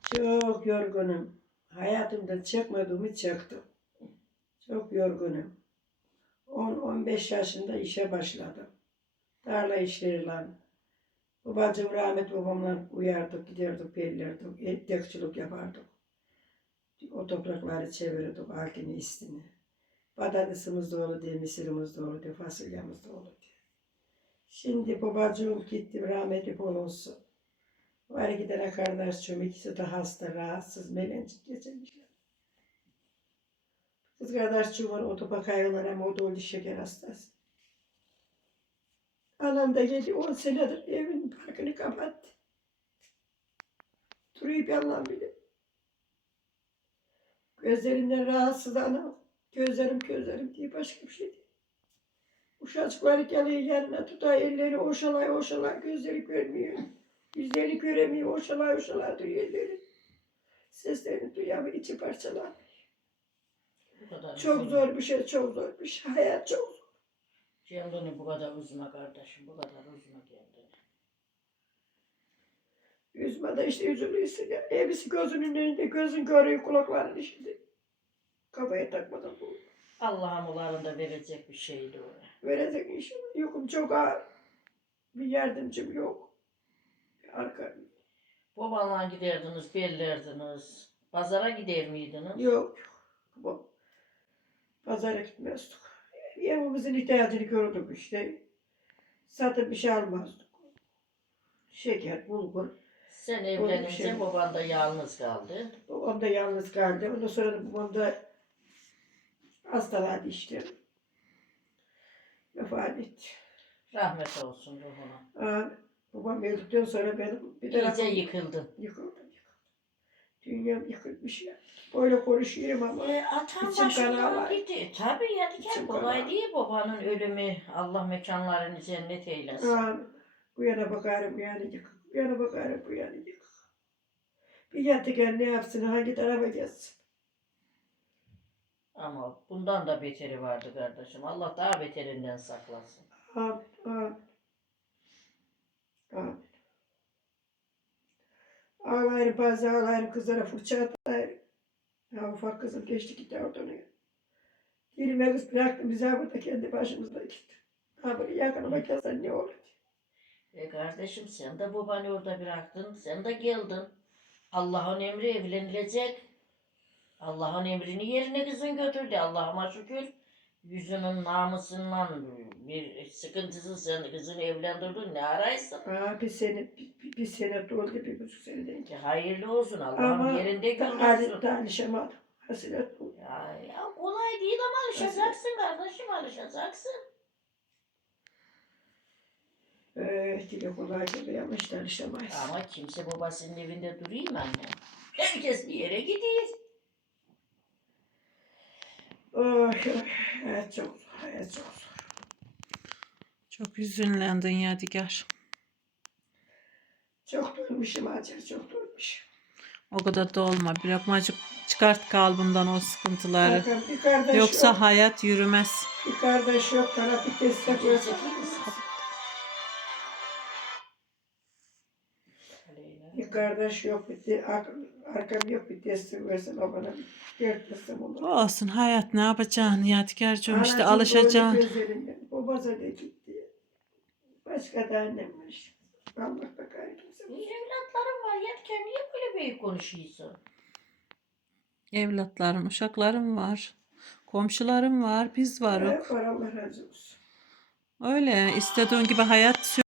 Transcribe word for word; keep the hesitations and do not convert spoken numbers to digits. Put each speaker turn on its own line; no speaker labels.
Çok yorgunum. Hayatımda çekmediğimi çektim. Çok yorgunum. on on beş yaşında işe başladım. Tarla işleriyle. Babacığım rahmet babamla uyardık, giderdik, belirlerdik, ekçilik yapardık. O toprakları çevirirdik, altını istini. Patatesimiz de oldu, mısırımız da oldu, fasulyemiz de oldu. Şimdi babacığım gitti, rahmetli bol olsun. Var iki tane kardeşim, ikisi de hasta, rahatsız, melencik geçirmişler. Kız kardeşim var, o da bakıyorlar ama o da oldu şeker hastası. Anam da geldi, on senedir evin parkını kapattı. Duruyor Allah'ım bile. Gözlerinden rahatsız anam. Gözlerim gözlerim diye başka bir şey değil. Uşacıkları geliyor yanına tutar, elleri oşalay oşalay, gözleri görmüyor. Yüzlerini göremiyor, oşalay oşalay duruyor elleri. Seslerini duyamıyor, içi parçalanıyor. Çok zor bir şey, çok zor bir şey. Hayat çok zor.
Kendini bu kadar üzme kardeşim, bu kadar üzme kendini.
Üzme de işte üzülüyorsun ya. Hepsi gözünün önünde, gözün görüyor, kulakların içinde. Kafaya takmadan bu.
Allah'ım onların verecek bir şeydi o.
Verecek inşallah. Yokum çok ağır. Bir yardımcım yok. Bir arka.
Babanla giderdiniz, bellerdiniz. Pazara gider miydiniz?
Yok. Bu. Pazara gitmezdik. Evimizin ihtiyacını gördük işte. Satıp bir şey almazdık. Şeker, bulgur.
Sen
Öyle bir
evlenince
şey.
baban da yalnız kaldı.
Babam da yalnız kaldı. Ondan sonra da babam da hastalandı işte. Vefat etti.
Rahmet olsun ruhuna.
Aa, babam öldükten sonra benim bir
İyice
tarafım
yıkıldın.
yıkıldı. Yıkıldı. Dünyam yıkılmış ya. Böyle konuşuyorum ama
E, atan
içim
başından
kanalı.
gitti. Tabii ya diken
İçim
kolay
kanalı.
değil babanın ölümü. Allah mekanlarını cennet eylesin.
Aa, bu yana bakarım bu yana yıkık. Bu yana bakarım bu yana yıkık. Bir yatıken ne yapsın, hangi tarafa geçsin?
Ama bundan da beteri vardı kardeşim. Allah daha beterinden saklasın.
Amin, amin. Amin. Ağlayırım bazen ağlayırım kızlara fırça atarım. Ya ufak kızım geçti gitti oradan. Dilime kız bıraktım bize burada kendi başımızda gitti. Ha böyle yakınıma gelsen ne olur?
E kardeşim sen de babanı orada bıraktın. Sen de geldin. Allah'ın emri evlenilecek. Allah'ın emrini yerine kızın götürdü. Allah'ıma şükür. Yüzünün namusundan bir sıkıntısı sen kızını evlendirdin. Ne araysın?
Ha, bir sene, bir, bir, bir sene doldu, bir buçuk seneden
Ki hayırlı olsun. Allah'ın
ama
yerinde
talih,
götürsün.
talişemadım. Hasilet bu.
Ya, ya kolay değil ama alışacaksın kardeşim, alışacaksın.
Ee, dile kolay geliyor ama işte alışamayız.
Ama kimse babasının evinde durayım anne. Herkes bir yere gidiyor.
Oh, hayat çok zor, hayat çok zor.
Çok hüzünlendin Yadigar.
Çok durmuşum acır, çok durmuşum.
O kadar da olma. Bir lokmacık çıkart kalbimden o sıkıntıları.
Bakın bir kardeş
Yoksa
yok,
hayat yürümez.
bir kardeş yok, bana bir destek versin. Bir kardeş yok, bir de, ar- arkam yok, bir destek versin, o bana bir dert destek olur.
Olsun hayat ne yapacaksın Yadigar'cığım işte
Anacığım
alışacaksın.
doğru gözlerinden, babası da gitti. Başka da annem var. Allah bakar kimse.
Niye evlatlarım var yetken niye böyle büyük konuşuyorsun?
Evlatlarım, uşaklarım var. Komşularım var, biz varız.
Var Allah razı olsun.
Öyle istediğin gibi hayat